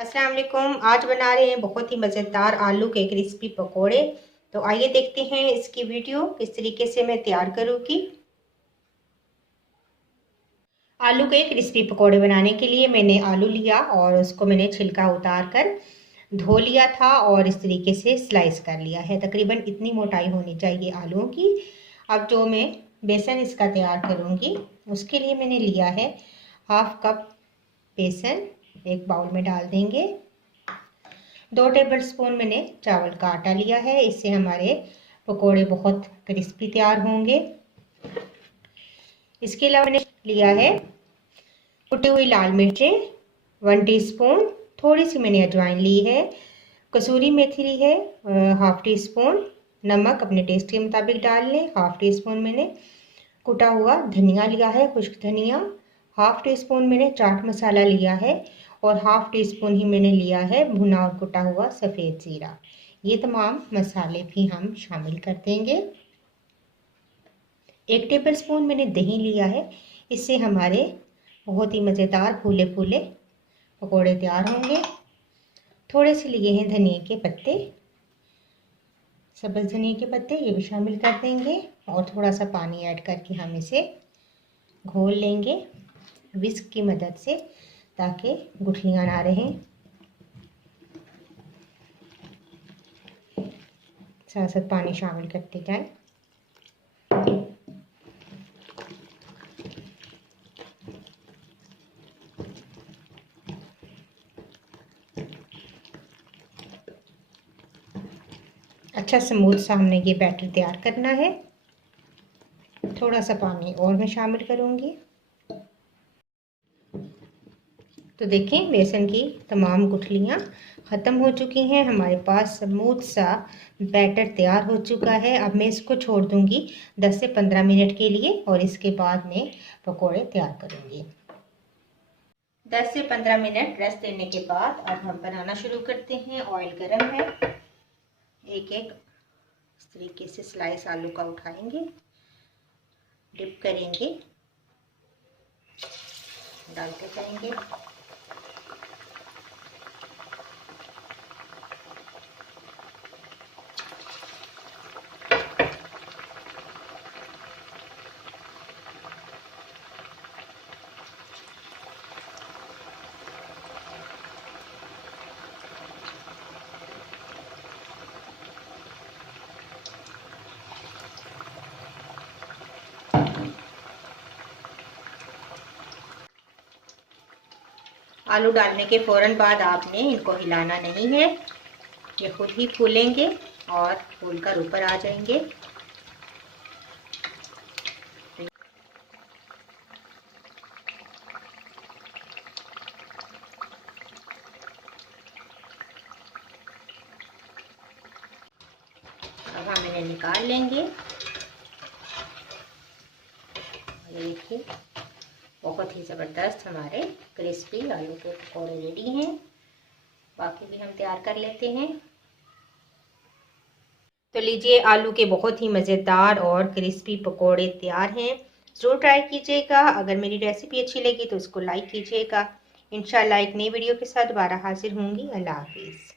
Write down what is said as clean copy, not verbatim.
अस्सलाम वालेकुम। आज बना रहे हैं बहुत ही मज़ेदार आलू के क्रिस्पी पकोड़े। तो आइए देखते हैं इसकी वीडियो किस तरीके से मैं तैयार करूँगी। आलू के क्रिस्पी पकोड़े बनाने के लिए मैंने आलू लिया और उसको मैंने छिलका उतार कर धो लिया था और इस तरीके से स्लाइस कर लिया है। तकरीबन इतनी मोटाई होनी चाहिए आलूओं की। अब जो मैं बेसन इसका तैयार करूँगी उसके लिए मैंने लिया है 1/2 कप बेसन, एक बाउल में डाल देंगे। 2 टेबलस्पून मैंने चावल का आटा लिया है, इससे हमारे पकोड़े बहुत क्रिस्पी तैयार होंगे। इसके अलावा मैंने लिया है कुटी हुई लाल मिर्चें 1 टीस्पून, थोड़ी सी मैंने अजवाइन ली है, कसूरी मेथी ली है 1/2 टीस्पून, नमक अपने टेस्ट के मुताबिक डाल लें 1/2 टीस्पून मैंने कुटा हुआ धनिया लिया है, खुश्क धनिया 1/2 टीस्पून मैंने चाट मसाला लिया है और 1/2 टीस्पून ही मैंने लिया है भुना और कुटा हुआ सफ़ेद ज़ीरा। ये तमाम मसाले भी हम शामिल कर देंगे। 1 टेबलस्पून मैंने दही लिया है, इससे हमारे बहुत ही मज़ेदार फूले फूले पकोड़े तैयार होंगे। थोड़े से लिए हैं धनिए के पत्ते, सब्ज़ धनिए के पत्ते, ये भी शामिल कर देंगे और थोड़ा सा पानी ऐड करके हम इसे घोल लेंगे विस्क की मदद से ताकि गुठलियाँ ना रहें। साथ साथ पानी शामिल करते जाएं। अच्छा स्मूथ सा हमने ये बैटर तैयार करना है। थोड़ा सा पानी और मैं शामिल करूँगी। तो देखें बेसन की तमाम गुठलियाँ ख़त्म हो चुकी हैं, हमारे पास स्मूथ सा बैटर तैयार हो चुका है। अब मैं इसको छोड़ दूँगी 10 से 15 मिनट के लिए और इसके बाद मैं पकोड़े तैयार करूँगी। 10 से 15 मिनट रेस्ट देने के बाद अब हम बनाना शुरू करते हैं। ऑयल गरम है, एक एक इस तरीके से स्लाइस आलू का उठाएंगे, डिप करेंगे, डालते जाएंगे। आलू डालने के फ़ौरन बाद आपने इनको हिलाना नहीं है, ये खुद ही फूलेंगे और फूलकर ऊपर आ जाएंगे। अब हम इन्हें निकाल लेंगे। ये देखिए बहुत ही ज़बरदस्त हमारे क्रिस्पी आलू के पकौड़े रेडी हैं। बाकी भी हम तैयार कर लेते हैं। तो लीजिए आलू के बहुत ही मज़ेदार और क्रिस्पी पकौड़े तैयार हैं। ज़रूर ट्राई कीजिएगा। अगर मेरी रेसिपी अच्छी लगी तो इसको लाइक कीजिएगा। इंशाल्लाह एक नई वीडियो के साथ दोबारा हाजिर होंगी। अल्लाह हाफिज़।